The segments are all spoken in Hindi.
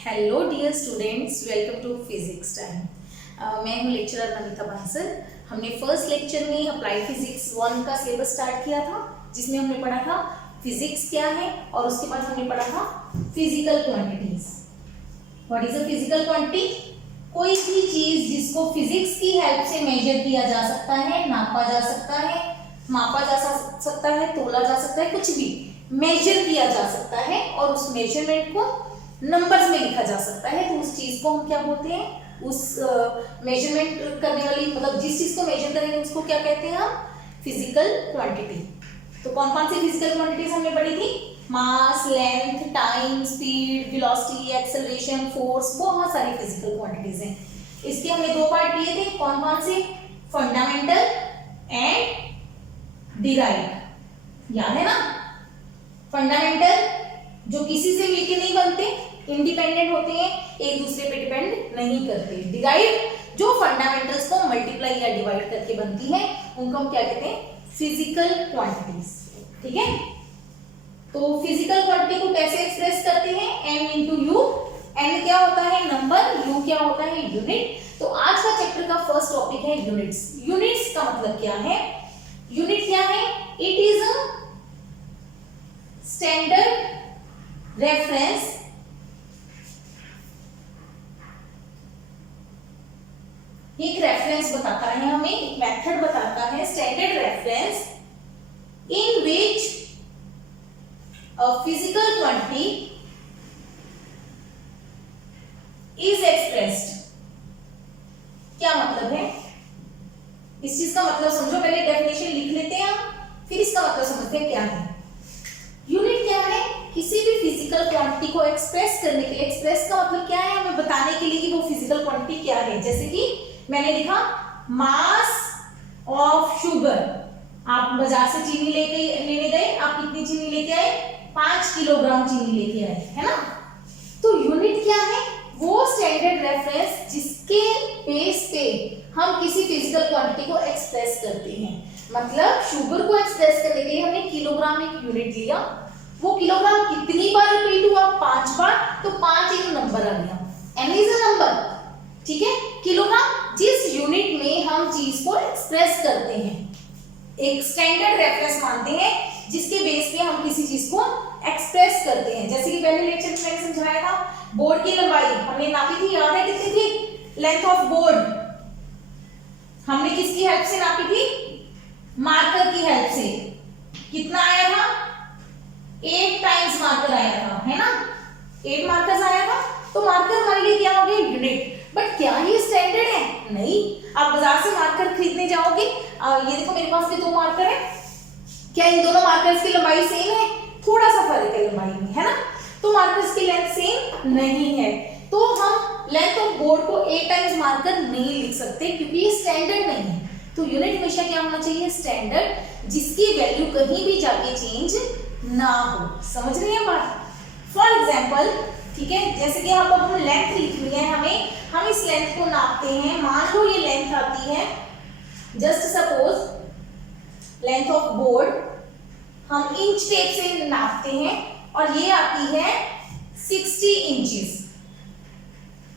Hello dear students, welcome to physics time. मैं हूँ लेक्चरर नमिता बांसर। हमने फर्स्ट लेक्चर में अप्लाइड फिजिक्स 1 का सिलेबस स्टार्ट किया था, जिसमें हमने पढ़ा था फिजिक्स क्या है और उसके बाद हमने पढ़ा था physical quantities. What is a physical quantity? कोई भी चीज जिसको फिजिक्स की हेल्प से मेजर किया जा सकता है, नापा जा सकता है, मापा जा सकता है, तोला जा सकता है, कुछ भी मेजर किया जा सकता है और उस मेजरमेंट को नंबर्स में लिखा जा सकता है, तो उस चीज को हम क्या बोलते हैं? उस मेजरमेंट करने वाली, मतलब जिस चीज को मेजर करेंगे उसको क्या कहते हैं हम? Physical quantity. तो कौन कौन सी फिजिकल क्वांटिटीज हमने पढ़ी थी? Mass, length, time, speed, velocity, acceleration, force, बहुत सारी फिजिकल क्वांटिटीज हैं। इसके हमने दो पार्ट लिए थे। कौन कौन से? Fundamental and derived. याद है ना? फंडामेंटल जो किसी से मिलके नहीं बनते, इंडिपेंडेंट होते हैं, एक दूसरे पे डिपेंड नहीं करते। डिराइव्ड जो फंडामेंटल्स को मल्टीप्लाई या डिवाइड करके बनती है, उनको हम क्या कहते हैं? Physical quantities. ठीक है, तो फिजिकल क्वांटिटी को कैसे एक्सप्रेस करते हैं? m into you. n क्या होता है? नंबर। u क्या होता है? यूनिट। तो आज का चैप्टर का फर्स्ट टॉपिक है यूनिट्स। यूनिट्स का मतलब क्या है? यूनिट क्या है? It is a standard reference एक रेफरेंस बताता है हमें, एक मेथड बताता है, standard reference in which a physical quantity is expressed. क्या मतलब है? इस चीज का मतलब समझो, पहले डेफिनेशन लिख लेते हैं हम, फिर इसका मतलब समझते हैं क्या है। यूनिट क्या है? किसी भी फिजिकल क्वांटिटी को एक्सप्रेस करने के लिए, एक्सप्रेस का मतलब क्या है? हमें बताने के लिए कि वो फिजिकल क्वांटिटी क्या है। जैसे कि मैंने लिखा मास ऑफ शुगर। आप बाजार से चीनी लेने गए, आप कितनी चीनी लेके आए? 5 किलोग्राम चीनी लेके आए, है ना? तो यूनिट क्या है? वो स्टैंडर्ड रेफरेंस जिसके बेस पे हम किसी फिजिकल क्वांटिटी को एक्सप्रेस करते हैं। मतलब शुगर को एक्सप्रेस करने के लिए हमने किलोग्राम एक यूनिट लिया। वो किलोग्राम कितनी बार रिपीट हुआ? 5 बार, तो 5 एक नंबर आ गया। m is a number. ठीक है, किलोग्राम जिस यूनिट में हम चीज को एक्सप्रेस करते हैं, एक स्टैंडर्ड रेफरेंस मानते हैं जिसके बेस पे हम किसी चीज को एक्सप्रेस करते हैं। जैसे कि पहले लेक्चर में मैंने समझाया था, बोर्ड की लंबाई हमने नापी थी, याद है कितनी थी? लेंथ ऑफ बोर्ड हमने किसकी हेल्प से नापी थी? मार्कर की हेल्प से। कितना आया था? 8 टाइम्स मार्कर आया था, है ना? 8 मार्कर्स आया था। तो मार्कर हमारे लिए क्या हो गया? यूनिट। बट क्या ये स्टैंडर्ड है? नहीं। आप बाजार से मार्कर खरीदने जाओगे, ये देखो मेरे पास भी 2 मार्कर है। क्या इन दोनों मार्कर्स की लंबाई सेम है? थोड़ा सा फर्क है लंबाई में, है ना? तो मार्कर्स की लेंथ सेम नहीं है, तो हम लेंथ ऑफ बोर्ड को 8 टाइम्स मार्कर नहीं लिख सकते, क्योंकि ये स्टैंडर्ड नहीं है। तो यूनिट हमेशा क्या होना चाहिए? स्टैंडर्ड, जिसकी वैल्यू कहीं भी जाके चेंज ना हो। समझ रही हैं बात? फॉर एग्जाम्पल, ठीक है, जैसे कि हम लेंथ लिखनी है, हम इस लेंथ को नापते हैं। मान लो ये लेंथ आती है, just suppose length of board हम इंच टेप से नापते हैं और ये आती है 60 इंचेस।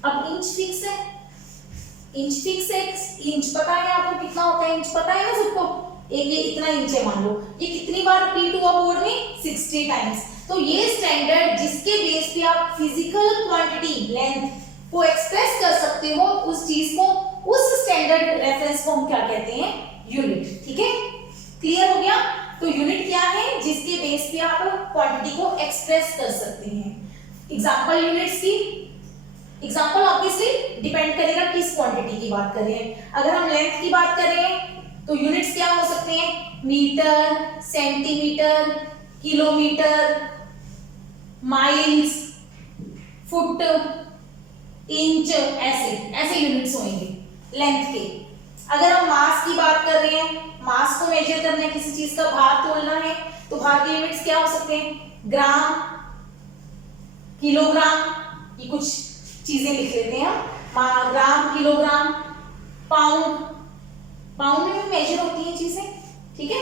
अब इंच फिक्स है, इंच पता है आपको कितना होता है? इंच पता है ना सबको? एक ये इतना इंच है, मान लो ये कितनी बार रिपीट हुआ बोर्ड में? 60 टाइम्स। तो ये स्टैंडर्ड जिसके बेस पे आप फिजिकल क्वांटिटी लेंथ को एक्सप्रेस कर सकते हो, उस चीज को, उस स्टैंडर्ड रेफरेंस को हम क्या कहते हैं? यूनिट। ठीक है, क्लियर हो गया? तो यूनिट क्या है? जिसके बेस पे आप क्वांटिटी को एक्सप्रेस कर सकते हैं। एग्जांपल यूनिट्स की, एग्जांपल ऑब्वियसली डिपेंड करेगा किस क्वांटिटी की बात कर रहे हैं। अगर हम लेंथ की बात कर रहे हैं तो यूनिट्स क्या हो सकते हैं? Metre, centimetre, kilometre, miles, foot, inch, ऐसे यूनिट्स होंगे लेंथ के। अगर हम मास की बात कर रहे हैं, मास को मेजर करना है, किसी चीज का भार तोलना है, तो भार के यूनिट्स क्या हो सकते हैं? ग्राम, किलोग्राम, ये कुछ चीजें लिख लेते हैं हम। ग्राम, किलोग्राम, पाउंड, पाउंड में भी मेजर होती है चीजें। ठीक है,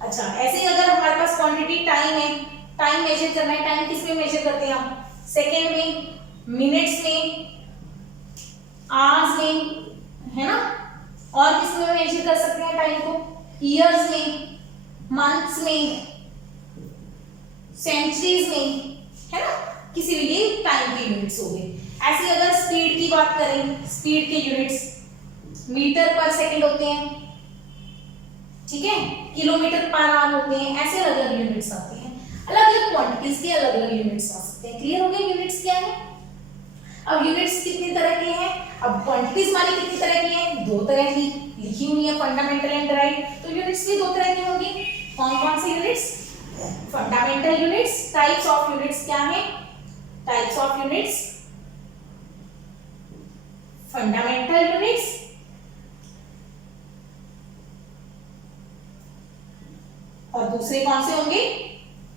अच्छा, ऐसे ही अगर हमारे पास क्वांटिटी टाइम है, टाइम मेजर करना है, टाइम किस में मेजर करते हैं हम? सेकेंड में। मिनट्स में, आवर्स में, है ना। और किसमें मेजर कर सकते हैं टाइम को, ईयर्स में, मंथ्स में, सेंचुरीज में, है ना, किसी भी ये टाइम के यूनिट्स हो गए। ऐसे अगर स्पीड की बात करें, स्पीड के यूनिट्स मीटर पर सेकंड होते हैं, ठीक है, किलोमीटर पर आवर होते हैं, ऐसे अलग अलग यूनिट्स आते हैं। अलग अलग क्वांटिटीज के अलग अलग यूनिट्स आ सकते हैं। क्लियर हो गया यूनिट्स क्या है। अब यूनिट्स कितनी तरह के हैं, अब क्वांटिटीज वाली कितनी तरह की है, दो तरह की लिखी हुई है, फंडामेंटल एंड डिराइव्ड। तो यूनिट्स भी दो तरह की होंगी। कौन कौन सी units, fundamental units. Types of units क्या है, types of units, fundamental units, और दूसरे कौन से होंगे,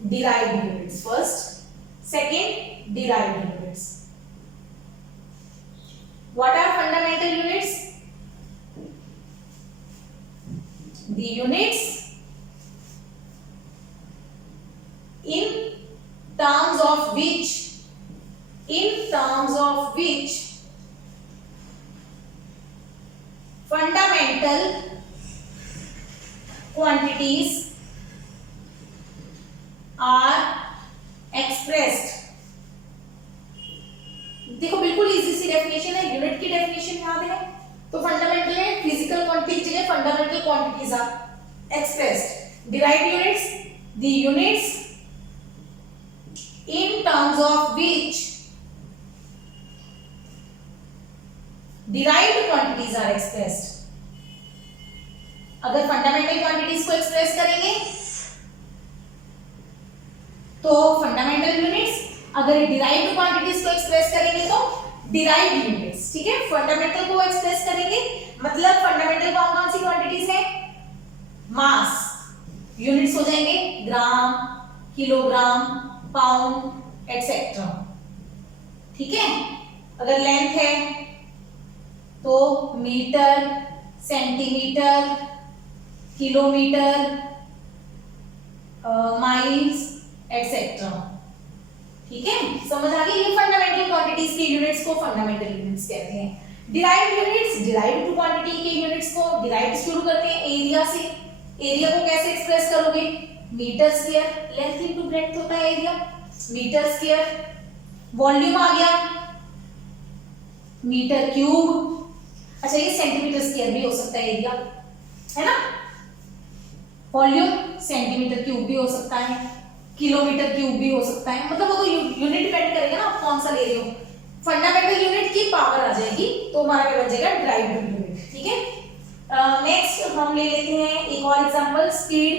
derived units. First second derived units. What are fundamental units? The units in terms of which fundamental quantities are expressed। देखो बिल्कुल इजी सी डेफिनेशन है, यूनिट की डेफिनेशन याद है तो फंडामेंटल है, फिजिकल क्वांटिटी की जगह fundamental quantities are expressed. Derived units, the units in terms of which derived quantities are expressed. अगर फंडामेंटल क्वांटिटीज को एक्सप्रेस करेंगे तो फंडामेंटल यूनिट्स, अगर डिराइव्ड क्वांटिटीज को एक्सप्रेस करेंगे तो डिराइव्ड यूनिट्स। ठीक है, फंडामेंटल को एक्सप्रेस करेंगे मतलब फंडामेंटल कौन कौन सी क्वांटिटीज है, मास, यूनिट्स हो जाएंगे ग्राम, किलोग्राम, पाउंड एटसेट्रा। ठीक है, अगर लेंथ है तो metre, centimetre, kilometre, miles etcetera. ठीक है, समझ आ गई। ये फंडामेंटल क्वांटिटीज के यूनिट्स को फंडामेंटल यूनिट्स कहते हैं। Derived units, derived to quantity के यूनिट्स को डिराइव शुरू करते हैं एरिया से। एरिया को कैसे एक्सप्रेस करोगे, metre square, length into breadth होता है एरिया, मीटर स्क्वायर। वॉल्यूम आ गया मीटर क्यूब। अच्छा, ये सेंटीमीटर स्क्वायर भी हो सकता है एरिया, है ना। वॉल्यूम सेंटीमीटर क्यूब भी हो सकता है, किलोमीटर क्यूब भी हो सकता है, मतलब वो तो यूनिट डिपेंड करेगा ना आप कौन सा ले रहे हो। फंडामेंटल यूनिट की पावर आ जाएगी तो हमारा क्या बन जाएगा, डिराइव्ड यूनिट। ठीक है, नेक्स्ट हम ले लेते हैं एक और एग्जांपल, स्पीड।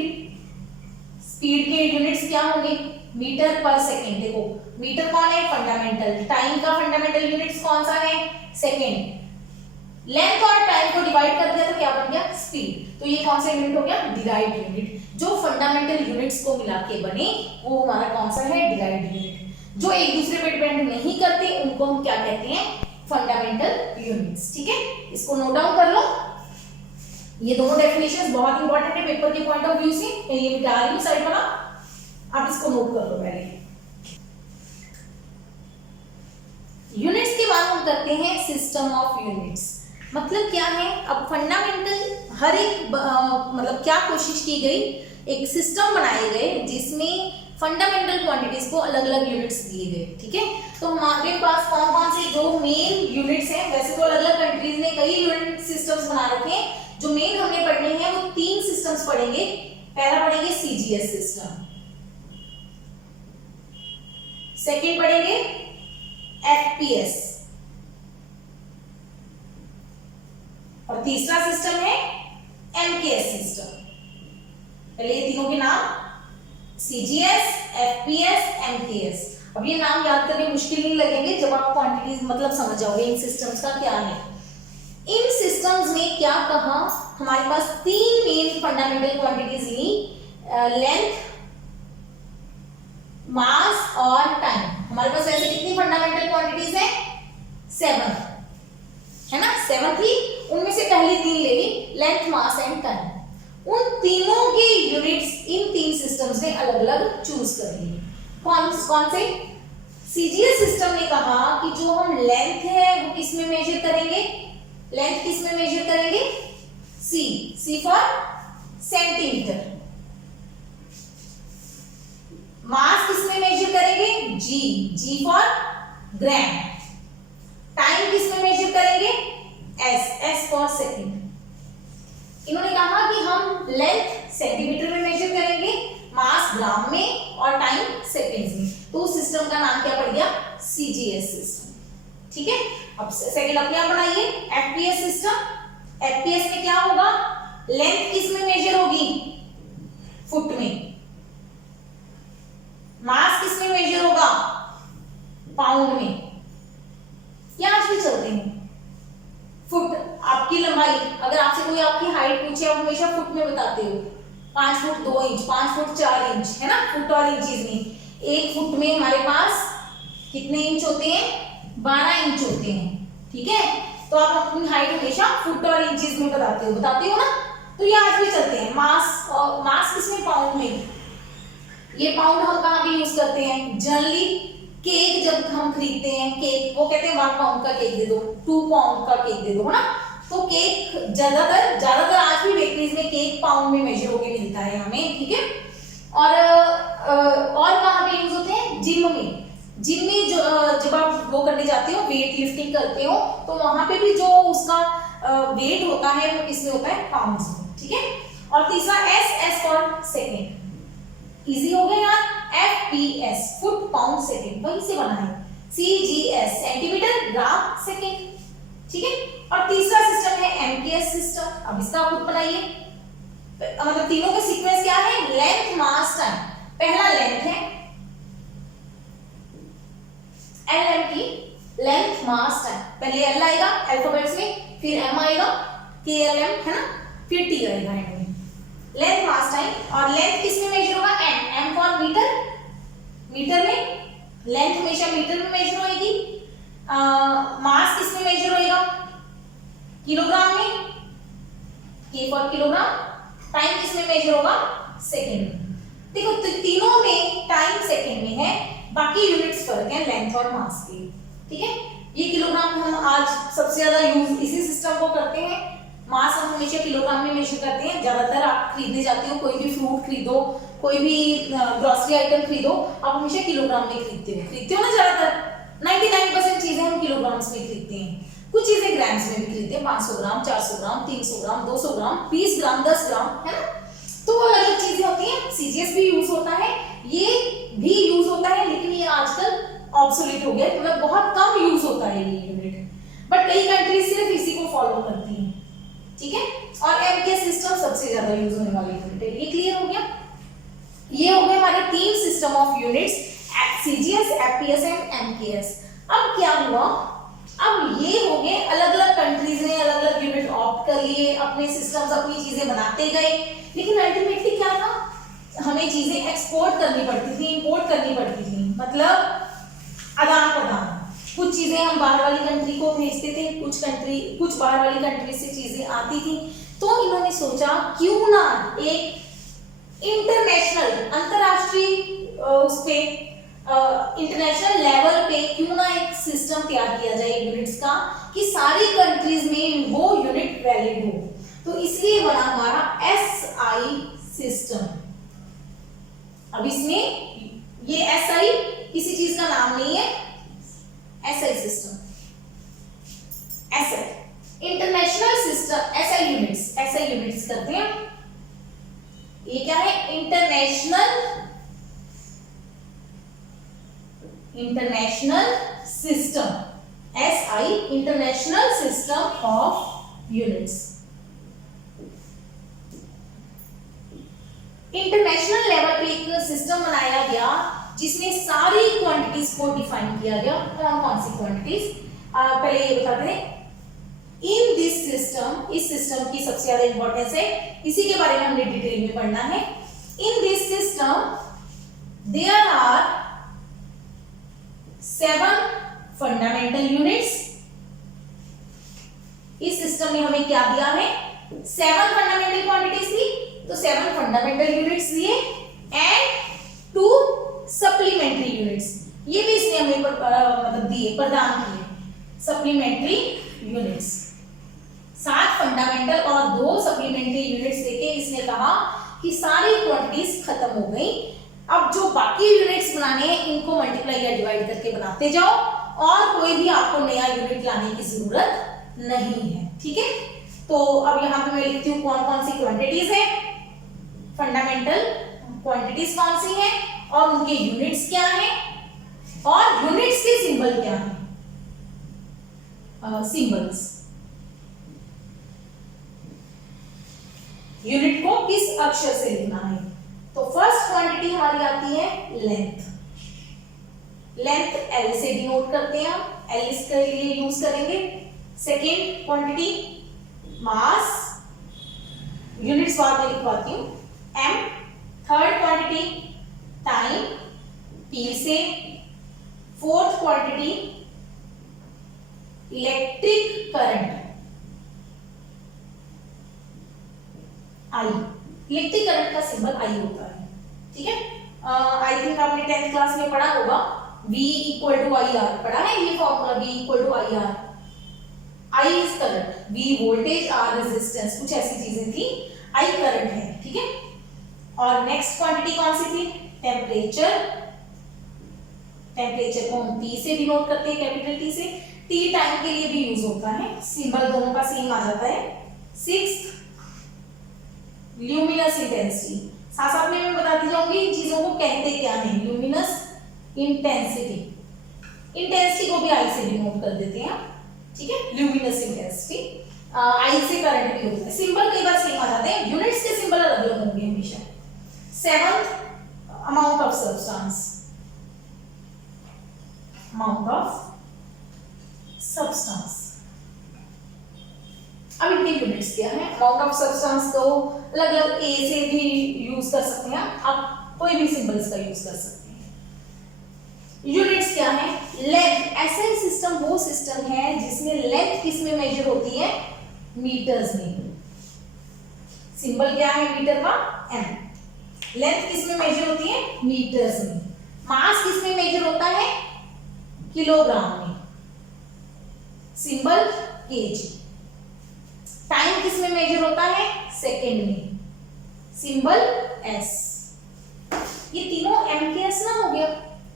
स्पीड के यूनिट्स क्या होंगे, मीटर पर सेकंड। देखो मीटर कौन है, फंडामेंटल। टाइम का फंडामेंटल यूनिट्स कौन सा है, सेकंड। लेंथ और टाइम को डिवाइड कर दिया तो क्या बन गया, स्पीड। तो ये कौन सा यूनिट हो गया, डिराइव्ड यूनिट। जो फंडामेंटल यूनिट्स को मिला के बने वो हमारा कौन सा है, डिराइव्ड यूनिट। जो एक दूसरे पे डिपेंड नहीं करते उनको हम क्या कहते हैं, फंडामेंटल यूनिट्स। ठीक है, इसको नोट डाउन कर लो। ये दोनों डेफिनेशंस बहुत इंपॉर्टेंट है पेपर के पॉइंट ऑफ व्यू से। ये मिटा रही हूं साइड वाला, आप इसको नोट कर लो पहले। यूनिट्स के बाद हम करते हैं सिस्टम ऑफ यूनिट्स। मतलब क्या है, अब फंडामेंटल हर एक मतलब क्या कोशिश की गई, एक सिस्टम बनाए गए जिसमें फंडामेंटल क्वांटिटीज को अलग अलग यूनिट्स दिए गए। ठीक है, तो हमारे पास कौन कौन से जो मेन यूनिट्स हैं, वैसे तो अलग अलग कंट्रीज ने कई यूनिट सिस्टम्स बना रखे हैं, जो मेन हमने पढ़ने हैं वो 3 सिस्टम्स पढ़ेंगे। पहला पढ़ेंगे सीजीएस सिस्टम, सेकंड पढ़ेंगे एफपीएस, और तीसरा सिस्टम है एमकेएस सिस्टम। पहले ये तीनों के नाम, सीजीएस, एफपीएस, एमकेएस। अब ये नाम याद करने मुश्किल नहीं लगेंगे जब आप क्वांटिटीज मतलब समझ जाओगे इन सिस्टम्स का क्या है। इन सिस्टम्स में क्या कहा, हमारे पास 3 मेन फंडामेंटल क्वांटिटीज ली, लेंथ, मास और टाइम। हमारे पास वैसे कितनी फंडामेंटल क्वांटिटीज है, 7 है ना, 7 थी, उनमें से पहली 3 ले ली, लेंथ, मास एंड टाइम। उन तीनों के यूनिट्स इन 3 सिस्टम्स ने अलग अलग चूज कर लिए। कौन कौन से, सीजीएस सिस्टम ने कहा कि जो हम लेंथ है वो किस में मेजर करेंगे, लेंथ किस में मेजर करेंगे, सी फॉर सेंटीमीटर, मास किस में मेजर करेंगे, जी फॉर ग्राम, टाइम किस में मेजर करेंगे, एस फॉर सेकंड। इन्होंने कहा कि हम लेंथ सेंटीमीटर में मेजर करेंगे, मास ग्राम में और टाइम सेकंड्स में। तो उस सिस्टम का नाम क्या पड़ गया, सीजीएस सिस्टम। ठीक है, अब सेकंड अपने आप बनाइए, एफपीएस सिस्टम। एफपीएस में क्या होगा, लेंथ किस में मेजर होगी, फुट में, मास किस में मेजर होगा, पाउंड में। क्या आज भी चलते हैं फुट, आपकी लंबाई, अगर आपसे कोई आपकी हाइट पूछे आप हमेशा फुट में बताते हो, 5 फुट 2 इंच, 5 फुट 4 इंच, है ना, फुट और इंचेस में। 1 फुट में हमारे पास कितने इंच होते हैं, 12 इंच होते हैं। ठीक है, तो आप अपनी हाइट हमेशा फुट और इंचेस में बताते हो ना। तो ये आज भी चलते हैं। मास किसमें, पाउंड में। ये पाउंड हम कहाँ पे यूज करते हैं, जनरली केक जब हम खरीदते हैं, केक वो कहते हैं 1 पाउंड का केक दे दो, 2 पाउंड का केक दे दो, है ना। तो केक ज्यादातर आज भी बेकरीज में केक पाउंड में मेजर होके मिलता है हमें। ठीक है, और कहाँ पे यूज होते हैं, जिम में। जिम में जो जब आप वो करने जाते हो, वेट लिफ्टिंग करते हो, तो वहां पे भी जो उसका वेट होता है वो किसमें होता है, पाउंड्स में। ठीक है, और तीसरा एस फॉर सेकेंड। इजी हो गया यार, एफपीएस फुट पाउंड सेकेंड, वहीं से बना है। CGS centimetre gram second. ठीक है, और तीसरा सिस्टम है एमकेएस सिस्टम। अब इसका खुद बनाइए, मतलब तीनों के सीक्वेंस क्या है, लेंथ मास टाइम। पहला लेंथ है, एल की लेंथ मास टाइम, पहले एल आएगा अल्फाबेट्स में, फिर एम आएगा, के एल एम, है ना, फिर टी आएगा एंड में। लेंथ मास टाइम, और लेंथ किस में मेजर होगा, एम फॉर मीटर, मीटर में लेंथ हमेशा मीटर में मेजर होएगी। मास किस में मेजर होएगा, किलोग्राम में, के फॉर किलोग्राम। टाइम किस में मेजर होगा, सेकंड में। देखो तीनों में टाइम सेकंड में है, बाकी यूनिट्स फर्क है लेंथ और मास के। ठीक है, ये किलोग्राम हम आज सबसे ज्यादा यूज इसी सिस्टम को करते हैं। मास हम हमेशा किलोग्राम में मेजर करते हैं। ज्यादातर आप खरीदने जाते हो, कोई भी फ्रूट खरीदो, कोई भी ग्रोसरी आइटम खरीदो, आप हमेशा किलोग्राम में खरीदते हो ना। ज्यादातर 99% चीजें हम किलोग्राम्स में खरीदते हैं। कुछ चीजें ग्राम्स में भी खरीदते हैं, 500 ग्राम, 400 ग्राम, 300 ग्राम, 200 ग्राम, 20 ग्राम, 10 ग्राम, है ना। तो वो अलग अलग चीजें होती हैं। सीजीएस भी यूज होता है, ये भी यूज होता है, लेकिन ये आजकल ऑब्सोलीट हो गया, मतलब बहुत कम यूज होता है ये यूनिट, बट कई कंट्रीज सिर्फ इसी को फॉलो करती हैं। ठीक है, और एमकेएस सिस्टम सबसे ज्यादा यूज होने वाली यूनिट है। ये क्लियर हो गया, ये हो गए हमारे 3 system of units, CGS, FPS and MKS. अब क्या हुआ, अब ये हो गए अलग अलग कंट्रीज ने अलग अलग यूनिट ऑप्ट कर लिए, अपने सिस्टम्स, अपनी चीजें बनाते गए, लेकिन अल्टीमेटली क्या था, हमें चीजें एक्सपोर्ट करनी पड़ती थी, इंपोर्ट करनी पड़ती थी, मतलब आदान प्रदान। कुछ चीजें हम बाहर वाली कंट्री को भेजते थे, कुछ बाहर वाली कंट्री से चीजें आती थी। तो इन्होंने सोचा क्यों ना एक इंटरनेशनल, अंतरराष्ट्रीय उस पे इंटरनेशनल लेवल पे क्यों ना एक सिस्टम तैयार किया जाए यूनिट्स का, कि सारी कंट्रीज में वो यूनिट वैलिड हो। तो इसलिए बना हमारा एसआई सिस्टम। अब इसमें ये एसआई किसी चीज का नाम नहीं है, SI system, SI international system, SI units करते हैं। ये क्या है, international system, SI international system of units. International level पे एक सिस्टम बनाया गया जिसमें सारी क्वांटिटीज को डिफाइन किया गया। कौन सी क्वांटिटीज, पहले ये बताते हैं। इन दिस सिस्टम, इस सिस्टम की सबसे ज्यादा इंपॉर्टेंस है, इसी के बारे में हमने डिटेल में पढ़ना है। In this system there are 7 fundamental units. इस सिस्टम में हमें क्या दिया है, 7 फंडामेंटल क्वांटिटीज थी, तो 7 फंडामेंटल यूनिट्स दिए एंड 2 सप्लीमेंट्री यूनिट्स। ये भी इसने हमें मतलब दिए, प्रदान किए सप्लीमेंट्री यूनिट्स। 7 फंडामेंटल और 2 सप्लीमेंट्री यूनिट्स देके इसने कहा कि सारी क्वांटिटीज खत्म हो गई, अब जो बाकी यूनिट्स बनाने हैं इनको मल्टीप्लाई या डिवाइड करके बनाते जाओ और कोई भी आपको नया यूनिट लाने की जरूरत नहीं है। ठीक है, तो अब यहाँ पे मैं लिखती हूँ कौन कौन सी क्वांटिटीज है, फंडामेंटल क्वांटिटीज कौन सी है और उनके यूनिट्स क्या है और यूनिट्स के सिंबल क्या है। सिंबल्स, यूनिट को किस अक्षर से लिखना है। तो फर्स्ट क्वांटिटी हमारी आती है लेंथ। लेंथ एल से डिनोट करते हैं, हम एल इसके लिए यूज करेंगे। सेकेंड क्वांटिटी मास, यूनिट्स बाद में लिखवाती हूं, M. Third quantity time, T से। Fourth quantity electric current, I. Electric current का सिंबल आई होता है। ठीक है, आई थिंक आपने 10th क्लास में पढ़ा होगा, V equal to I R पढ़ा है ये formula, V equal to I R. I is current, V voltage, R resistance, कुछ ऐसी चीजें थी, आई करंट है। ठीक है, और नेक्स्ट क्वांटिटी कौन सी थी, टेम्परेचर। टेम्परेचर को हम T से डिनोट करते हैं, कैपिटल T से। T टाइम के लिए भी यूज होता है, सिंबल दोनों का सेम आ जाता है। सिक्स्थ ल्यूमिनस इंटेंसिटी, साथ साथ में मैं बताती जाऊंगी इन चीजों को कहते क्या है। ल्यूमिनस इंटेंसिटी, इंटेंसिटी को भी आई से डिनोट कर देते हैं। ठीक है, ल्यूमिनस इंटेंसिटी, आई से करंट भी होता है। सिंबल कई बार सेम आ जाते हैं, यूनिट्स के सिंबल अलग अलग होंगे हमेशा। Seventh amount of substance, amount of substance. अब इनके यूनिट्स क्या है, अमाउंट ऑफ सब्सटेंस को अलग अलग ए से भी यूज कर सकते हैं, आप कोई भी सिंबल्स का यूज कर सकते हैं। यूनिट्स क्या है, लेंथ। एसआई सिस्टम वो सिस्टम है जिसमें लेंथ किस में मेजर होती है, मीटर्स में। सिंबल क्या है मीटर का, एम। लेंथ किस में मेजर होती है, मीटर्स में। मास किस में मेजर होता है, किलोग्राम में। Symbol KG. टाइम किस में मेजर होता है, सेकेंड में। Symbol S. ये तीनों एमकेएस ना हो गया,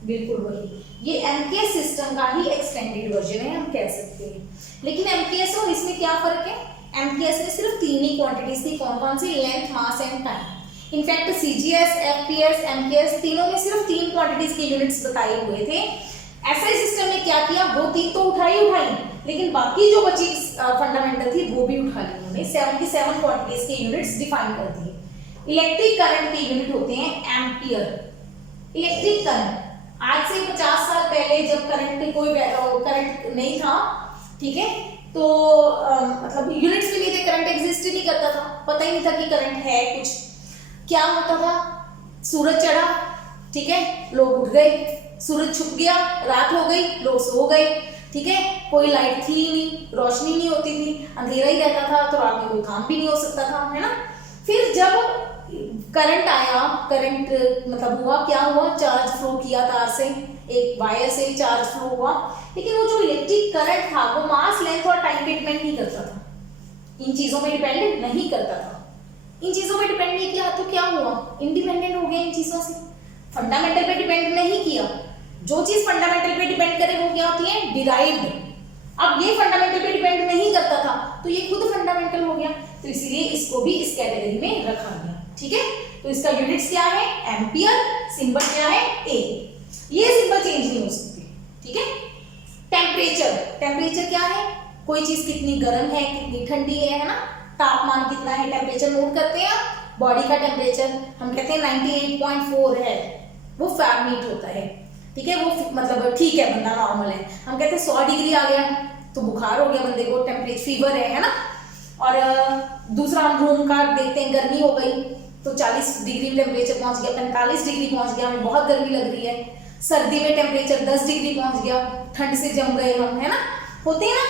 बिल्कुल वही, ये एमकेएस सिस्टम का ही एक्सटेंडेड वर्जन है हम कह सकते हैं। लेकिन एमकेएस और इसमें क्या फर्क है, एमकेएस में सिर्फ 3 ही क्वांटिटीज थी, कौन कौन सी, length, mass and time. In fact CGS, FPS, MKS तीनों में सिर्फ 3 क्वांटिटीज के यूनिट्स बताए हुए थे। एसआई सिस्टम ने क्या किया, वो 3 तो उठाई, लेकिन बाकी जो बची फंडामेंटल थी वो भी उठा ली उन्होंने। 77 क्वांटिटीज के यूनिट्स डिफाइन कर दिए। इलेक्ट्रिक करंट के यूनिट होते हैं एम्पियर। इलेक्ट्रिक करंट, आज से 50 साल पहले जब करंट कोई करंट नहीं था, ठीक है, तो मतलब यूनिट्स के लिए करंट एग्जिस्ट ही नहीं करता था, पता ही नहीं था कि करंट है कुछ। क्या होता था, सूरज चढ़ा, ठीक है, लोग उठ गए, सूरज छुप गया, रात हो गई, लोग सो गए, ठीक है, कोई लाइट थी ही नहीं, रोशनी नहीं होती थी, अंधेरा ही रहता था, तो रात में कोई काम भी नहीं हो सकता था, है ना। फिर जब करंट आया, करंट मतलब हुआ, क्या हुआ, चार्ज फ्लो किया तार से, एक वायर से चार्ज फ्लो हुआ। लेकिन वो जो इलेक्ट्रिक करंट था वो मास, लेंथ और टाइम पे डिपेंड नहीं करता था, इन चीजों में डिपेंड नहीं करता था। इन चीजों में डिपेंड नहीं किया तो क्या हुआ, इंडिपेंडेंट हो गया इन चीजों से, फंडामेंटल पे डिपेंड नहीं किया। जो चीज फंडामेंटल पे डिपेंड करे वो क्या होती है, डिराइव्ड। अब ये फंडामेंटल पे डिपेंड नहीं करता था तो ये खुद फंडामेंटल हो गया, तो इसीलिए इसको भी इस कैटेगरी में रखा गया, ठीक है। तो इसका यूनिट्स क्या है, एम्पियर, सिंबल क्या है, ए। ये सिंबल चेंज नहीं हो सकती, ठीक है। टेम्परेचर, टेम्परेचर क्या है, कोई चीज कितनी गर्म है, कितनी ठंडी है ना, तापमान कितना है, टेम्परेचर नोट करते हैं। बॉडी का टेम्परेचर हम कहते हैं 98.4 है, वो फ़ारेनहीट होता है, ठीक है, वो मतलब ठीक है, बंदा नॉर्मल है। हम कहते हैं 100 डिग्री आ गया तो बुखार हो गया बंदे को, टेम्परेचर फीवर है ना। और दूसरा हम रूम का देखते हैं, गर्मी हो गई तो 40 डिग्री टेम्परेचर पहुंच गया, 45 डिग्री पहुंच गया, हमें बहुत गर्मी लग रही है। सर्दी में टेम्परेचर 10 डिग्री पहुंच गया, ठंड से जम गए हम, है ना, होते हैं ना,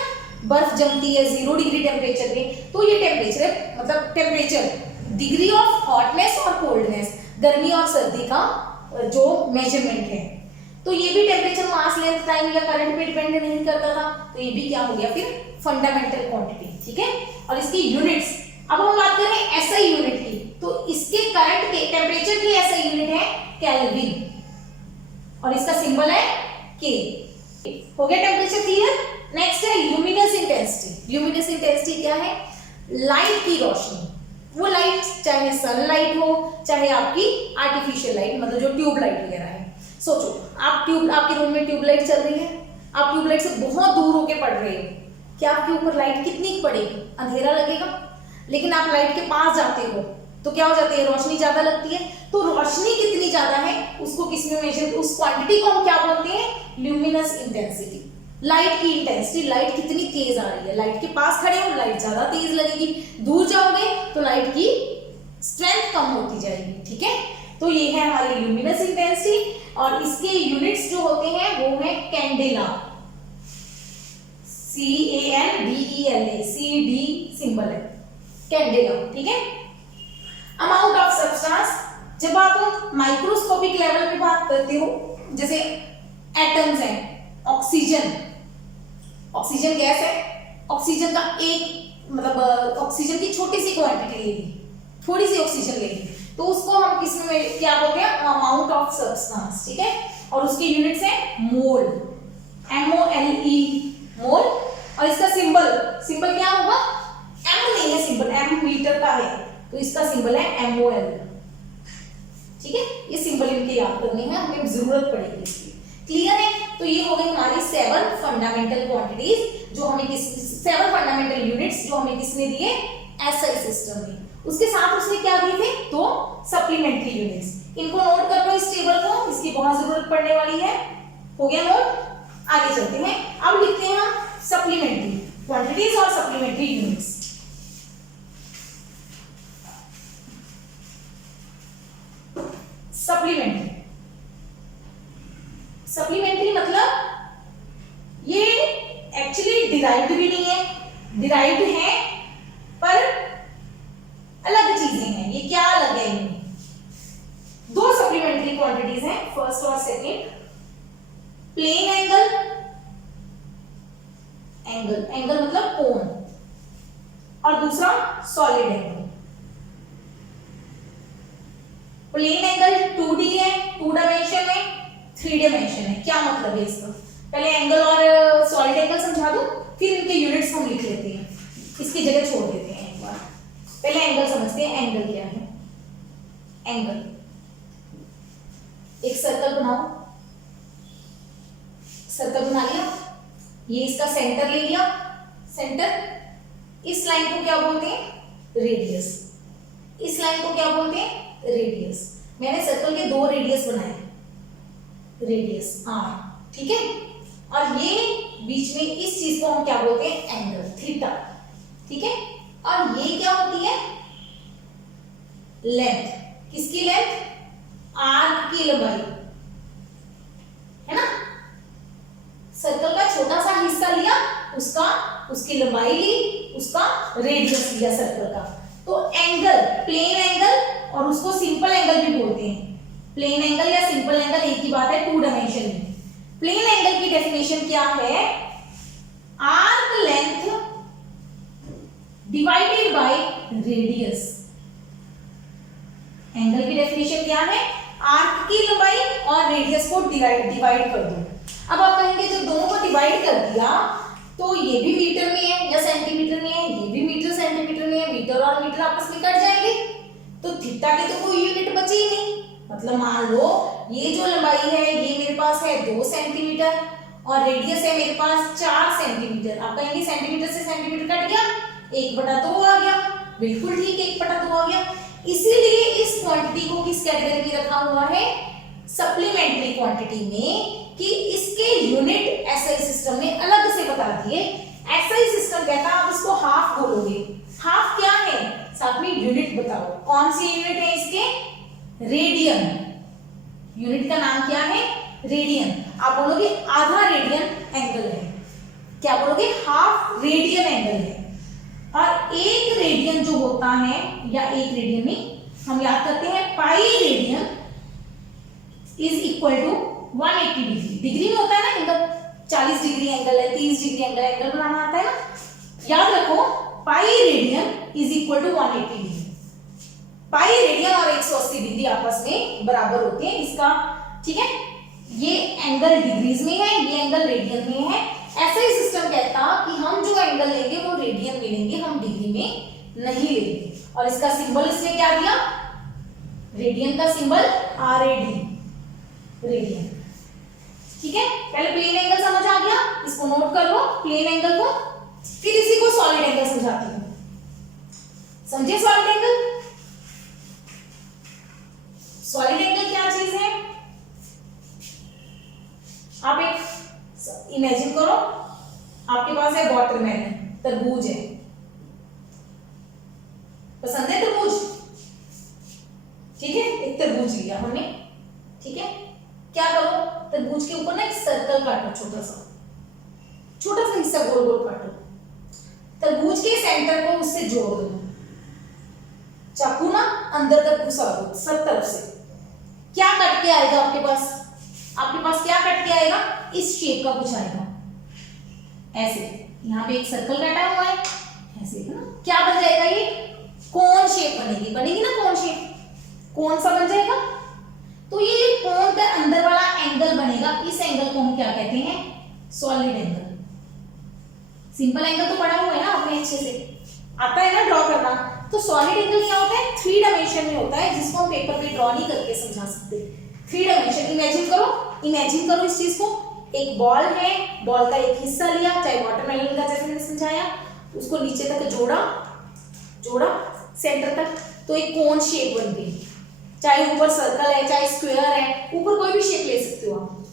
बर्फ जमती है 0 डिग्री टेम्परेचर में। तो ये टेम्परेचर मतलब टेम्परेचर डिग्री ऑफ हॉटनेस और कोल्डनेस, गर्मी और सर्दी का जो मेजरमेंट है। तो ये भी टेम्परेचर, मास, लेंथ, टाइम या करंट पे डिपेंड नहीं करता था, तो ये भी क्या हो गया फिर फंडामेंटल क्वांटिटी, ठीक है। और इसकी यूनिट्स, अब हम बात करें एसआई यूनिट की, तो इसके करंट के टेम्परेचर की एसआई यूनिट है केल्विन और इसका सिंबल है के। हो गया टेम्परेचर क्लियर। नेक्स्ट है ल्यूमिनस इंटेंसिटी। ल्यूमिनस इंटेंसिटी क्या है? लाइट की रोशनी, वो लाइट चाहे सनलाइट हो चाहे आपकी आर्टिफिशियल लाइट, मतलब जो ट्यूब लाइट वगैरह है। सोचो आपके रूम में ट्यूबलाइट चल रही है, आप ट्यूबलाइट से बहुत दूर होके पड़ रहे हो, क्या आपके ऊपर लाइट कितनी पड़ेगी? अंधेरा लगेगा। लेकिन आप लाइट के पास जाते हो तो क्या हो जाती है? रोशनी ज्यादा लगती है। तो रोशनी कितनी ज्यादा है उसको किसमें मेजर, उस क्वांटिटी को हम क्या बोलते हैं? Luminous intensity. लाइट की इंटेंसिटी, लाइट कितनी तेज आ रही है, लाइट के पास खड़े हो लाइट ज्यादा तेज लगेगी, दूर जाओगे तो लाइट की स्ट्रेंथ कम होती जाएगी, ठीक है। तो ये है हमारी ल्यूमिनस इंटेंसिटी और इसके यूनिट्स जो होते हैं वो है कैंडेला, CANDELA, CD सिंबल है कैंडेला, ठीक है। अमाउंट ऑफ सब्सटेंस, जब आप माइक्रोस्कोपिक लेवल पे बात करते हो, जैसे एटम्स हैं, ऑक्सीजन गैस है, ऑक्सीजन का एक मतलब ऑक्सीजन की छोटी सी क्वांटिटी लेगी, थोड़ी सी ऑक्सीजन लेगी, तो उसको हम किसमें क्या बोलते हैं? अमाउंट ऑफ सब्सटेंस, ठीक है। और उसकी यूनिट्स है मोल, MOLE, मोल। और इसका सिंबल क्या होगा? M नहीं है सिंबल, M मीटर का है, तो इसका सिंबल है MOL, ठीक है। ये सिंबल इनके याद करने हैं, हमें जरूरत पड़ेगी इसकी, क्लियर है। तो ये हो गई हमारी 7 फंडामेंटल क्वांटिटीज जो हमें 7 फंडामेंटल यूनिट्स जो हमें किसने दिए? एसआई सिस्टम में। उसके साथ उसने क्या दिए थे? 2 सप्लीमेंट्री यूनिट्स। इनको नोट कर लो इस टेबल को, इसकी बहुत जरूरत पड़ने वाली है। हो गया नोट? आगे चलते हैं। अब लिखते हैं हम सप्लीमेंट्री क्वांटिटीज और सप्लीमेंट्री यूनिट्स। सप्लीमेंट्री मतलब ये एक्चुअली डिराइव्ड भी नहीं है, डिराइव्ड है पर अलग चीजें हैं। ये क्या अलग है? इनमें 2 सप्लीमेंट्री क्वांटिटीज हैं, फर्स्ट और सेकंड। प्लेन एंगल मतलब कोण, और दूसरा solid angle. Plane angle 2D है, 2 डायमेंशन है, 3 डायमेंशन है। क्या मतलब है इसका? पहले एंगल और सॉलिड एंगल समझा दूं, फिर इनके यूनिट्स हम लिख लेते हैं, इसकी जगह छोड़ देते हैं एक बार। पहले एंगल समझते हैं, एंगल क्या है? एंगल, एक सर्कल बनाओ, सर्कल बना लिया, ये इसका सेंटर ले लिया, सेंटर। इस लाइन को क्या बोलते हैं? रेडियस। इस लाइन को क्या बोलते हैं? रेडियस। मैंने सर्कल के 2 रेडियस बनाए, रेडियस R, ठीक है। और ये बीच में इस चीज को हम क्या बोलते हैं? एंगल, थीटा, ठीक है। और ये क्या होती है? लेंथ। किसकी लेंथ? आर्क की लंबाई, है ना। सर्कल का छोटा सा हिस्सा लिया, उसकी लंबाई ली, उसका रेडियस लिया सर्कल का। तो एंगल, प्लेन एंगल और उसको सिंपल एंगल भी बोलते हैं। प्लेन एंगल या सिंपल एंगल एक ही बात है 2 डायमेंशन में। प्लेन एंगल की डेफिनेशन क्या है? Arc length divided by radius. Angle की डेफिनेशन क्या है? आर्क की लंबाई और रेडियस को डिवाइड कर दो। अब आप कहेंगे जब दोनों को डिवाइड कर दिया तो ये भी मीटर में है या सेंटीमीटर में है, ये भी मीटर सेंटीमीटर में है, मीटर और मीटर आपस में कट जाएंगे, तो थीटा की तो कोई यूनिट बची ही नहीं। मतलब मान लो ये जो लंबाई है ये मेरे पास है 2 सेंटीमीटर और रेडियस है मेरे पास 4 सेंटीमीटर। आप कहेंगे सेंटीमीटर से सेंटीमीटर कट गया, 1/2 आ गया। बिल्कुल ठीक, 1/2 आ गया। इसीलिए इस क्वांटिटी को किस कैटेगरी में रखा हुआ है? सप्लीमेंट्री क्वांटिटी में, कि इसके यूनिट एसआई सिस्टम ने अलग से बता दिए। एसआई सिस्टम कहता है आप इसको हाफ बोलोगे। हाफ क्या है? साथ में यूनिट बताओ, कौन सी यूनिट है इसके? रेडियन। यूनिट का नाम क्या है? रेडियन। आप बोलोगे आधा रेडियन एंगल है, क्या बोलोगे? हाफ रेडियन एंगल है। और 1 रेडियन जो होता है, या 1 रेडियन में हम याद करते हैं pi radian is equal to 180 degree. Degree में होता है ना एंगल, 40 डिग्री एंगल है, 30 डिग्री एंगल है, एंगल बनाना आता है ना। याद रखो pi radian is equal to 180 degree. Pi radian और 180 डिग्री आपस में बराबर होते हैं इसका, ठीक है। ये एंगल डिग्रीज में है, ये एंगल रेडियन में है। ऐसा ही सिस्टम कहता कि हम जो एंगल लेंगे वो रेडियन में लेंगे, हम डिग्री में नहीं लेंगे। और इसका सिंबल इसने क्या दिया, रेडियन का सिंबल RAD, रेडियन, ठीक है। पहले प्लेन एंगल समझ आ गया, इसको नोट कर लो प्लेन एंगल को। फिर इसी को सॉलिड एंगल समझाती हूं, समझे सॉलिड एंगल। सॉलिड एंगल क्या चीज है, आप एक इमेजिन करो, आपके पास है वाटरमेलन, तरबूज है, पसंद है तरबूज, ठीक है। एक तरबूज लिया हमने, ठीक है। क्या करो, तरबूज के ऊपर ना एक सर्कल काटो, छोटा सा हिस्सा गोल गोल काटो, तरबूज के सेंटर को उससे जोड़ दो, चाकू ना अंदर तक घुसा दो सब तरफ से। क्या कट के आएगा आपके पास, आपके पास क्या कट के आएगा, इस शेप का कुछ आएगा, ऐसे। यहाँ पे एक सर्कल काटा हुआ है, ऐसे है ना। क्या बन जाएगा, ये कोन शेप बनेगी, बनेगी ना कोन शेप, कोन सा बन जाएगा। तो ये कोन का अंदर वाला एंगल बनेगा, इस एंगल को हम क्या कहते हैं, सॉलिड एंगल। सिंपल एंगल तो पढ़ा हुआ है ना आपने, अच्छे से आता है ना ड्रॉ करना। तो सॉलिड एंगल क्या होता है, 3 डायमेंशन में होता है, जिसको हम पेपर पे ड्रॉ नहीं करके समझा सकते। 3 डायमेंशन, इमेजिन करो इस चीज को। एक बॉल है, बॉल का एक हिस्सा लिया, चाहे वाटरमेलन का जैसे मैंने समझाया, उसको नीचे तक जोड़ा सेंटर तक, तो एक कोन शेप बन गई। चाहे ऊपर सर्कल है, चाहे स्क्वायर है, ऊपर कोई भी शेप ले सकते हो आप।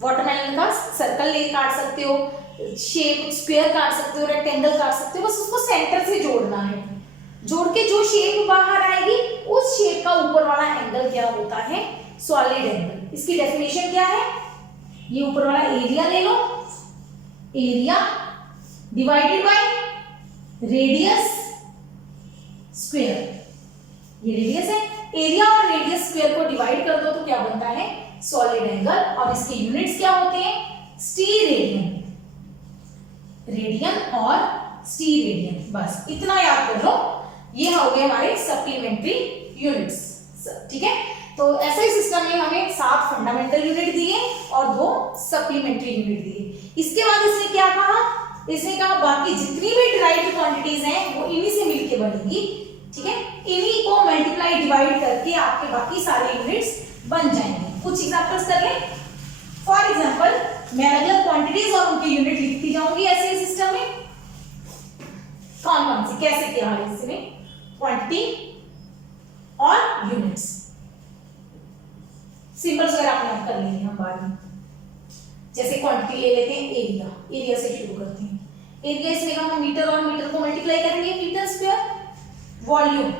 वाटरमेलन का सर्कल ले काट सकते हो, शेप स्क्वायर काट सकते हो, रेक्टेंगल काट सकते हो, बस उसको सेंटर से जोड़ना है। जोड़ के जो शेप बाहर आएगी, उस शेप का ऊपर वाला एंगल क्या होता है, सॉलिड एंगल। इसकी डेफिनेशन क्या है, ये ऊपर वाला एरिया ले लो, area divided by radius square, ये रेडियस है, एरिया और रेडियस स्क्वायर को डिवाइड कर दो तो क्या बनता है, सॉलिड एंगल। और इसके यूनिट्स क्या होते हैं, स्टीरेडियन, रेडियन और स्टीरेडियन। बस इतना याद कर लो, ये हो गए हमारे सप्लीमेंट्री यूनिट्स, ठीक है। तो ऐसा ही सिस्टम में हमें 7 फंडामेंटल यूनिट दिए और 2 सप्लीमेंट्री यूनिट दिए। इसके बाद इसने क्या कहा, इसने कहा बाकी जितनी भी डिराइव्ड क्वांटिटीज हैं वो इन्हीं से मिलके बनेंगी, ठीक है। इन्हीं को मल्टीप्लाई डिवाइड करके आपके बाकी सारे यूनिट्स बन जाएंगे। कुछ एग्जांपल्स कर लें। फॉर एग्जांपल मैं अलग क्वांटिटीज और उनके यूनिट लिखती जाऊंगी ऐसे सिस्टम में। कौन सी, कैसे क्या है इसमें, क्वांटिटी और यूनिट्स। सिंबल्स वगैरह आपने कर लेंगे हम बाद में। जैसे क्वांटिटी ले लेते हैं, एरिया से शुरू करते हैं। एरिया इसमें हम मीटर और मीटर को मल्टीप्लाई करेंगे, मीटर स्क्वायर। वॉल्यूम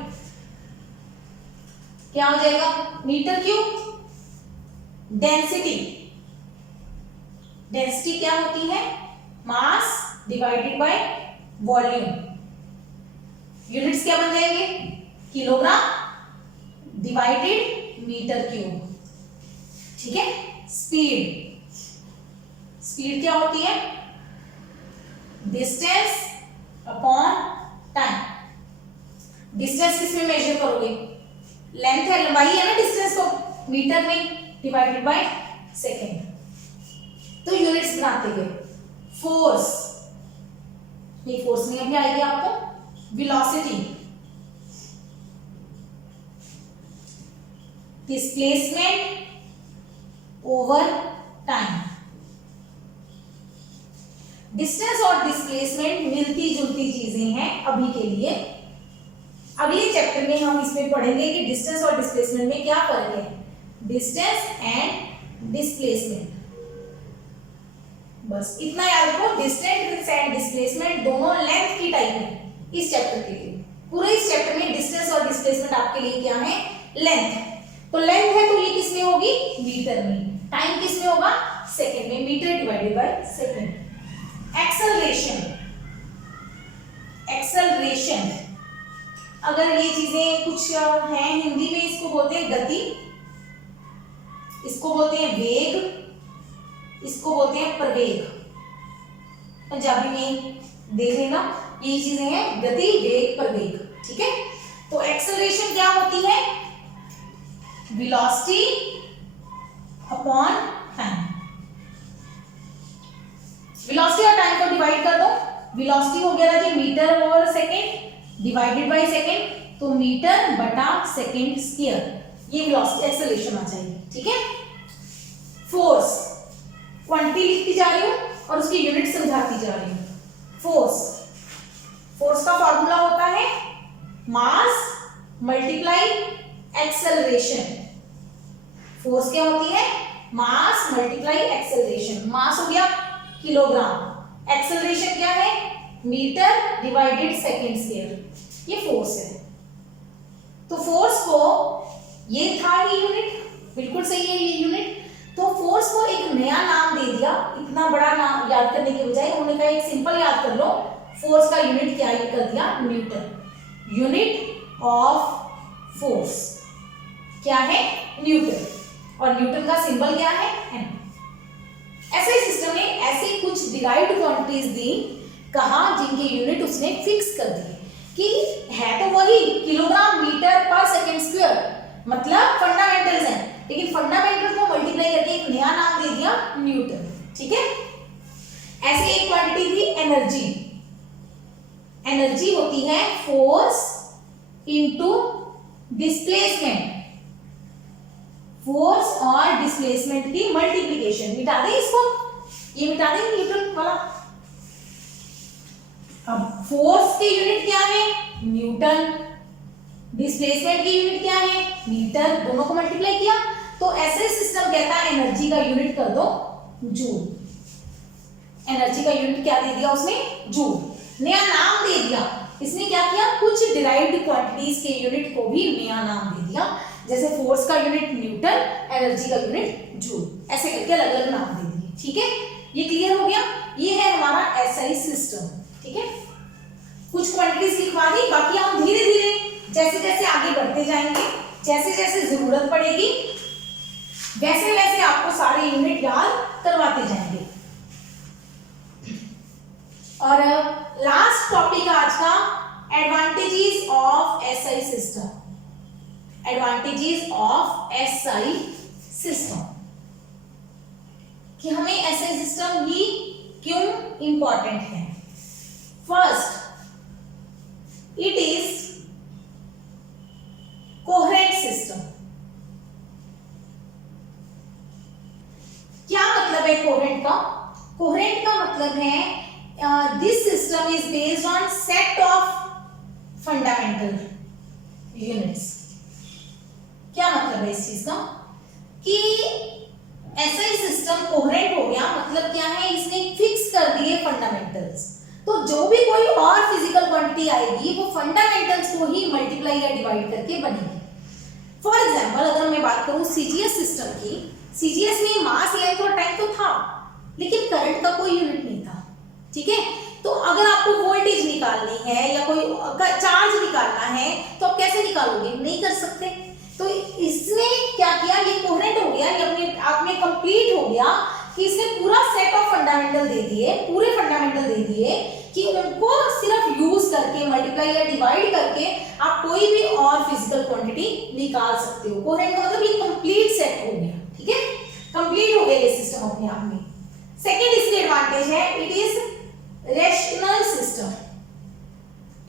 क्या हो जाएगा, मीटर क्यूब। डेंसिटी, डेंसिटी क्या होती है, mass divided by volume. Units क्या बन जाएंगे, किलोग्राम डिवाइडेड मीटर क्यूब, ठीक है। स्पीड, स्पीड क्या होती है, डिस्टेंस अपॉन टाइम। डिस्टेंस किसमें मेजर करोगे, लेंथ है, लंबाई है ना डिस्टेंस, तो मीटर में डिवाइडेड बाय सेकेंड। तो यूनिट्स बनाते गए। फोर्स, ये फोर्स में अभी आएगी आपको। Velocity, displacement over time. Distance और डिस्प्लेसमेंट मिलती जुलती चीजें हैं अभी के लिए। अगले चैप्टर में हम इसमें पढ़ेंगे कि डिस्टेंस और डिस्प्लेसमेंट में क्या फर्क है, डिस्टेंस एंड डिस्प्लेसमेंट। बस इतना याद रखो, डिस्टेंस एंड डिस्प्लेसमेंट दोनों लेंथ की टाइप है इस चैप्टर के लिए। पूरे इस चैप्टर में डिस्टेंस और डिस्प्लेसमेंट आपके लिए क्या है, लेंथ है। तो लेंथ है तो ये किसमें होगी, मीटर में। टाइम किसमें होगा, सेकंड में, metre divided by second. Acceleration, acceleration अगर ये चीजें कुछ हैं हिंदी में इसको बोलते हैं गति, इसको बोलते हैं वेग, इसको बोलते हैं प्रवेग। पंजाबी में देख लेना, ये चीजें हैं गति, वेग, प्रवेग। ठीक है, तो एक्सेलरेशन क्या होती है? Velocity upon time. वेलोसिटी और टाइम को डिवाइड कर दो। वेलोसिटी हो गया जी metre over second divided by second, तो मीटर बटा सेकेंड स्क्वायर, ये वेलोसिटी एक्सेलरेशन आ जाएगी। ठीक है, फोर्स क्वांटिटी लिखती जा रही हूं और उसकी यूनिट समझाती जा रही हूं। फोर्स का फॉर्मूला होता है मास मल्टीप्लाई एक्सेलरेशन। फोर्स क्या होती है? मास मल्टीप्लाई एक्सेलरेशन। मास हो गया किलोग्राम, एक्सेलरेशन क्या है? मीटर डिवाइडेड सेकेंड स्क्वायर, ये फोर्स है। तो फोर्स को, ये था ही यूनिट, बिल्कुल सही है ये यूनिट। तो फोर्स को एक नया नाम दे दिया, इतना बड़ा नाम याद करने के बजाय उन्होंने कहा एक सिंपल याद कर लो। फोर्स का यूनिट क्या कर दिया? न्यूटन। यूनिट ऑफ फोर्स क्या है? न्यूटन। और न्यूटन का सिंबल क्या है? एन। ऐसे सिस्टम ने ऐसे कुछ डिराइव्ड क्वांटिटीज दी, कहा जिनके यूनिट उसने फिक्स कर दिए कि है तो वही किलोग्राम मीटर पर सेकेंड स्क्वायर, मतलब फंडामेंटल्स हैं, लेकिन फंडामेंटल को मल्टीप्लाई करके एक नया नाम दे दिया न्यूटन। ठीक है, ऐसे एक क्वांटिटी थी एनर्जी। एनर्जी होती है फोर्स इनटू डिस्प्लेसमेंट। फोर्स और डिस्प्लेसमेंट की मल्टीप्लिकेशन। मिटा दें इसको, ये मिटा दें न्यूटन वाला। अब फोर्स की यूनिट क्या है? न्यूटन। डिस्प्लेसमेंट की यूनिट क्या है? मीटर। दोनों को मल्टीप्लाई किया तो ऐसे सिस्टम कहता है एनर्जी का यूनिट कर दो जूल। एनर्जी का यूनिट क्या दे दिया उसने? जूल। नया नाम दे दिया इसने। क्या किया? कुछ डिराइव्ड क्वांटिटीज के यूनिट को भी नया नाम दे दिया, जैसे फोर्स का यूनिट न्यूटन, एनर्जी का यूनिट जूल, ऐसे करके अलग अलग नाम दे दिए। ठीक है, ये क्लियर हो गया? ये है हमारा एसआई सिस्टम। ठीक है, कुछ क्वांटिटीज लिखवा दी, बाकी हम धीरे धीरे जैसे जैसे आगे बढ़ते जाएंगे, जैसे जैसे जरूरत पड़ेगी वैसे वैसे आपको सारे यूनिट याद करवाते जाएंगे। और लास्ट टॉपिक आज का, advantages of SI system. Advantages of SI system, कि हमें एसआई सिस्टम ही क्यों इंपॉर्टेंट है। First, it is coherent system. क्या मतलब है कोहेरेंट का? कोहेरेंट का मतलब है this system is based on set of fundamental units. क्या मतलब है इस चीज का? कि एसआई सिस्टम कोहेरेंट हो गया, मतलब क्या है? इसने फिक्स कर दिए फंडामेंटल्स। तो जो भी कोई और फिजिकल क्वांटिटी आएगी वो फंडामेंटल्स को ही मल्टीप्लाई या डिवाइड करके बनेगी। फॉर एग्जांपल अगर मैं बात करूं सीजीएस सिस्टम की, सीजीएस में मास, लेंथ और टाइम तो था, लेकिन करंट का कोई यूनिट नहीं था। ठीक है, तो अगर आपको वोल्टेज निकालनी है या कोई चार्ज निकालना है तो आप कैसे निकालोगे? नहीं कर सकते। तो इसने क्या किया? ये कोहेरेंट हो गया, ये अपने आप में कंप्लीट हो गया कि इसने पूरा सेट ऑफ फंडामेंटल दे दिए, पूरे फंडामेंटल दे दिए कि उनको सिर्फ यूज करके मल्टीप्लाई या डिवाइड करके आप कोई भी और फिजिकल क्वांटिटी निकाल सकते हो। कोहेरेंट का मतलब ये कंप्लीट सेट हो गया। ठीक है, कंप्लीट हो गया ये सिस्टम अपने आप में। सेकेंड इसकी एडवांटेज है, it is rational system.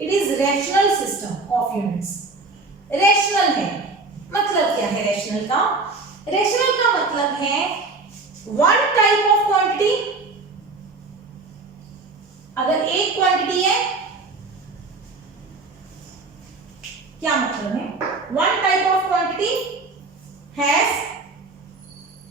It is rational system of units. Rational है, मतलब क्या है रेशनल का? रेशनल का मतलब है वन टाइप ऑफ क्वांटिटी। अगर एक क्वांटिटी है, क्या मतलब है? One type of quantity has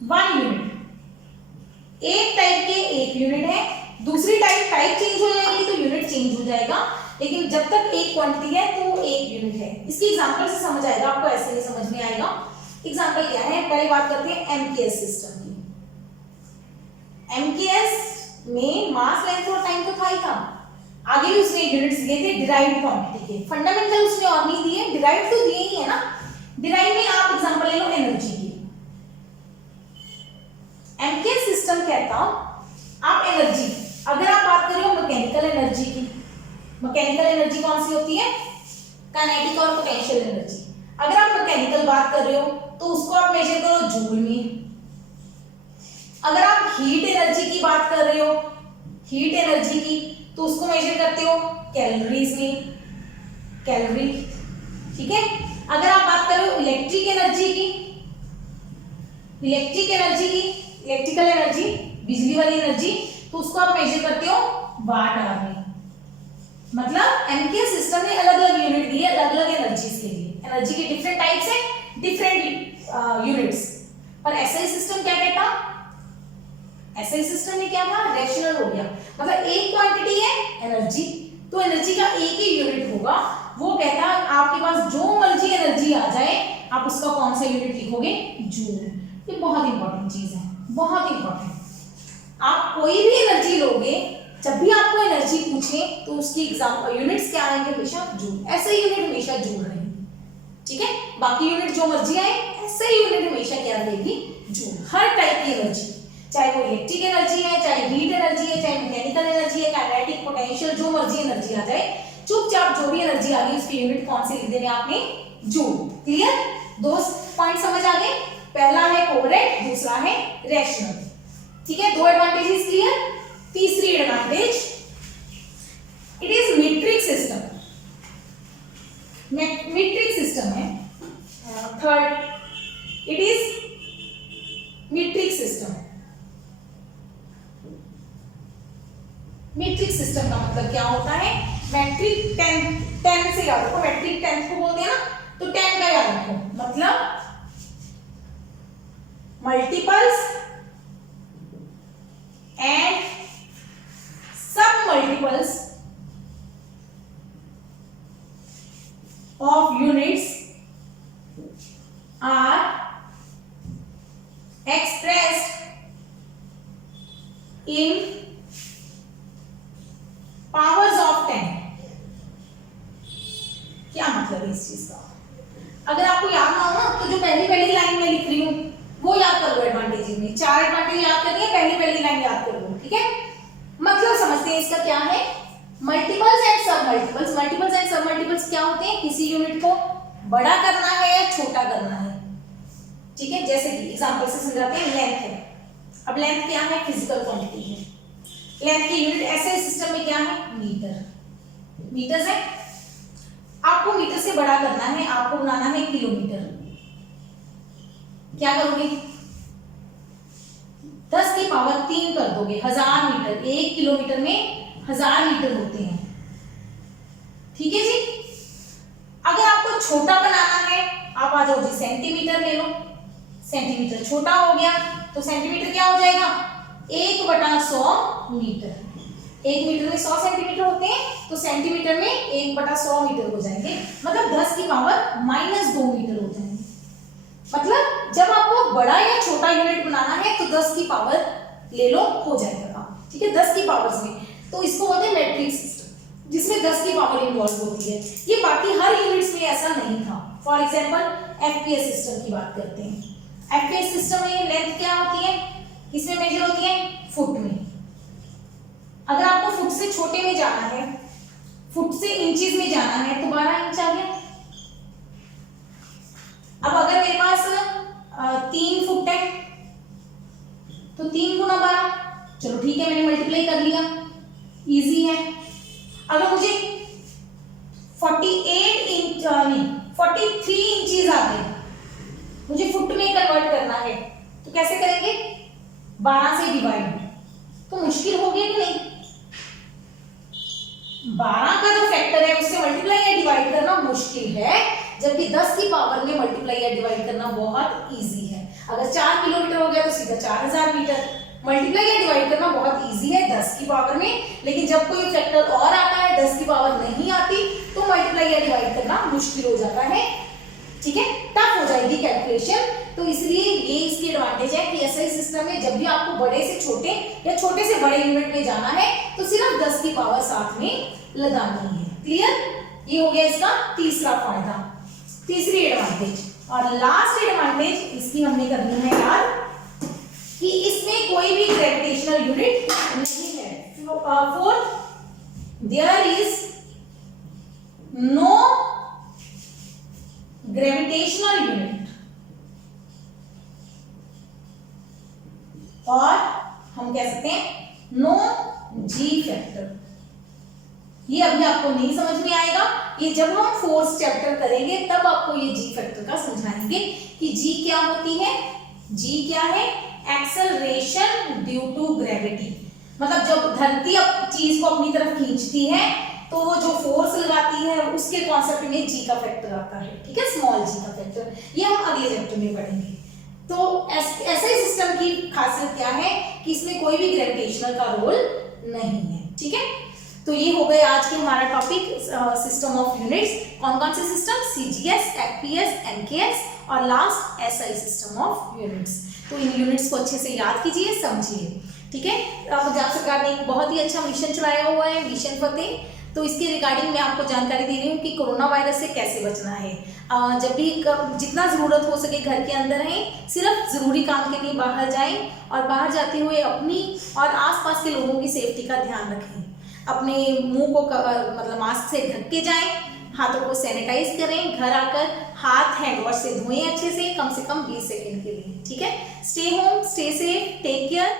one unit. एक टाइप के एक यूनिट है, दूसरी टाइप चेंज हो जाएगी तो यूनिट चेंज हो जाएगा, लेकिन जब तक एक क्वांटिटी है तो वो एक यूनिट है। इसकी एग्जांपल से समझ आएगा आपको, ऐसे ही समझ में आएगा। एग्जांपल क्या है? पहले बात करते हैं एमकेएस सिस्टम की। एमकेएस में मास, लेंथ और टाइम तो था ही था, आगे भी उसने यूनिट्स दिए थे डिराइव्ड क्वांटिटी के। फंडामेंटल उसने और नहीं दिए, डिराइव्ड तो दिए ही है ना। डिराइव्ड में आप एग्जांपल ले लो एनर्जी की। एमकेएस सिस्टम कहता आप एनर्जी, अगर आप बात कर रहे हो मैकेनिकल एनर्जी की, मैकेनिकल एनर्जी कौन सी होती है, काइनेटिक और पोटेंशियल एनर्जी। अगर आप मैकेनिकल बात कर रहे हो तो उसको आप मेजर करो जूल में। अगर आप हीट एनर्जी की बात कर रहे हो, हीट एनर्जी की, तो उसको मेजर करते हो कैलोरीज में, कैलोरी, ठीक है। अगर आप बात कर रहे हो इलेक्ट्रिक एनर्जी की, इलेक्ट्रिक एनर्जी की, इलेक्ट्रिकल एनर्जी, बिजली वाली एनर्जी, तो उसको आप मेजर करते हो वाट आवर में। मतलब एमकेएस सिस्टम ने अलग अलग यूनिट दी है अलग अलग एनर्जीज के लिए, एनर्जी के डिफरेंट टाइप्स है, डिफरेंट यूनिट्स। पर एसआई सिस्टम क्या कहता, एसआई सिस्टम में क्या था, रैशनल हो गया, मतलब एक क्वांटिटी है एनर्जी, तो एनर्जी का एक ही यूनिट होगा। वो कहता है आपके पास जो मर्जी एनर्जी आ जाए आप उसका कौन सा यूनिट लिखोगे, जूल। ये बहुत इंपॉर्टेंट चीज है, बहुत इंपॉर्टेंट। आप कोई भी एनर्जी लोगे, जब भी आपको एनर्जी पूछे तो उसकी एग्जांपल यूनिट्स क्या आएंगे, हमेशा जूल, ऐसे यूनिट हमेशा जूल रहेंगे, ठीक है। बाकी यूनिट जो मर्जी आए, ऐसे यूनिट हमेशा क्या रहेगी, जूल। हर टाइप की एनर्जी, चाहे वो इलेक्ट्रिक एनर्जी है, चाहे हीट एनर्जी है, चाहे मैकेनिकल एनर्जी है, काइनेटिक, पोटेंशियल, जो मर्जी एनर्जी आ जाए, चुपचाप जो भी एनर्जी आ गई उसके यूनिट कौन से लिख देने आपने, जूल। क्लियर, दो पॉइंट समझ आ गए, पहला है कोवलेंट, दूसरा है रैशनल, ठीक है। दो एडवांटेजेस क्लियर। तीसरी advantage, it is metric system, metric system है। Third, it is metric system. Metric system का मतलब क्या होता है, मैट्रिक 10 से याद रखो, मैट्रिक 10 को बोलते हैं ना, तो 10 का याद रखो, मतलब मल्टीपल्स एंड सब multiples of units are expressed in powers of 10। क्या मतलब है इस चीज का, अगर आपको याद ना हो ना तो जो पहली लाइन में लिख रही हूं वो याद कर लो। एडवांटेज में 4 एडवांटेज याद करनी है, पहली लाइन याद कर लो, ठीक है। मतलब समझते हैं इसका क्या है, मल्टीपल्स एंड सब मल्टीपल्स। मल्टीपल्स एंड सब मल्टीपल्स क्या होते हैं, किसी यूनिट को बड़ा करना है या छोटा करना है, ठीक है। जैसे कि एग्जांपल से समझाते हैं, लेंथ है, अब लेंथ क्या है, फिजिकल क्वांटिटी है। लेंथ की यूनिट ऐसे सिस्टम में क्या है, मीटर, मीटर्स है। आपको मीटर से बड़ा करना है, आपको बनाना है किलोमीटर, क्या करोगे, 10 की पावर 3 कर दोगे, 1000 मीटर। 1 किलोमीटर में 1000 मीटर होते हैं, ठीक है जी। अगर आपको छोटा बनाना है, आप आ जाओ जी, सेंटीमीटर ले लो, सेंटीमीटर छोटा हो गया तो सेंटीमीटर क्या हो जाएगा, 1/100 मीटर। 1 मीटर में 100 सेंटीमीटर होते हैं, तो सेंटीमीटर में 1/100 मीटर हो जाएंगे, मतलब 10 की पावर -2 मीटर हो जाएंगे। मतलब जब आपको बड़ा या छोटा यूनिट बनाना है तो 10 की पावर ले लो, हो जाएगा काम, ठीक है, 10 की पावर्स में। तो इसको बोलते हैं मैट्रिक सिस्टम, जिसमें 10 की पावर इन्वॉल्व होती है। ये बाकी हर यूनिट्स में ऐसा नहीं था। फॉर एग्जांपल एफपीएस सिस्टम की बात करते हैं। एफपीएस सिस्टम में लेंथ क्या होती है, किसमें मेजर होती है, फुट में। अगर आपको फुट से छोटे में जाना है, फुट से इंचेस में जाना है, तो 12 इंच आ गया। अब अगर मेरे पास 3 फुट है तो 3 गुना 12, चलो ठीक है, मैंने मल्टीप्लाई कर लिया, इजी है। अगर मुझे 43 इंचेस आ गए, मुझे फुट में कन्वर्ट करना है, तो कैसे करेंगे, 12 से डिवाइड, तो मुश्किल हो गया कि नहीं। 12 का जो फैक्टर है उससे मल्टीप्लाई या डिवाइड करना मुश्किल है, जबकि 10 की पावर में मल्टीप्लाई या डिवाइड करना बहुत इजी है। अगर 4 किलोमीटर हो गया तो सीधा 4000 मीटर, मल्टीप्लाई या डिवाइड करना बहुत इजी है 10 की पावर में। लेकिन जब कोई फैक्टर और आता है, 10 की पावर नहीं आती, तो मल्टीप्लाई या डिवाइड करना मुश्किल हो जाता है, ठीक है, टफ हो जाएगी कैलकुलेशन। तो इसलिए ये इसकी एडवांटेज है कि एसआई सिस्टम में जब भी आपको बड़े से छोटे या छोटे से बड़े यूनिट में जाना है तो सिर्फ 10 की पावर साथ में लगानी है। क्लियर, ये हो गया इसका तीसरा फायदा, तीसरी एडवांटेज। और लास्ट एडवांटेज इसकी हमने करनी है यार, कि इसमें कोई भी ग्रेविटेशनल यूनिट नहीं है। Fourth, there is no gravitational unit, और हम कह सकते हैं नो जी फैक्टर। ये अभी आपको नहीं समझ में आएगा, ये जब हम फोर्थ चैप्टर करेंगे तब आपको ये जी फैक्टर का समझाएंगे कि जी क्या होती है। जी क्या है? Acceleration due to gravity. मतलब जब धरती चीज को अपनी तरफ खींचती है तो वो जो फोर्स लगाती है उसके कॉन्सेप्ट में जी का फैक्टर आता है, ठीक है, स्मॉल जी का फैक्टर। ये हम अगले चैप्टर में पढ़ेंगे। तो SI सिस्टम की खासियत क्या है कि इसमें कोई भी ग्रेविटेशनल का रोल नहीं है, ठीक है। तो ये हो गए आज के हमारा टॉपिक सिस्टम ऑफ यूनिट्स। कौन कौन से सिस्टम? CGS, FPS, MKS और last SI system of units. तो इन यूनिट्स को अच्छे से याद कीजिए, समझिए, ठीक है। पंजाब सरकार ने एक बहुत ही अच्छा मिशन चलाया हुआ है, मिशन फतेह। तो इसके रिगार्डिंग मैं आपको जानकारी दे रही हूँ कि कोरोना वायरस से कैसे बचना है। जब भी जितना ज़रूरत हो सके घर के अंदर रहें, सिर्फ ज़रूरी काम के लिए बाहर जाएं और बाहर जाते हुए अपनी और आसपास के लोगों की सेफ्टी का ध्यान रखें। अपने मुंह को मतलब मास्क से ढक के जाएं, हाथों को सैनिटाइज करें, घर आकर हाथ हैंड वॉश से धोएं अच्छे से कम 20 सेकंड के लिए, ठीक है। Stay home, stay safe, take care.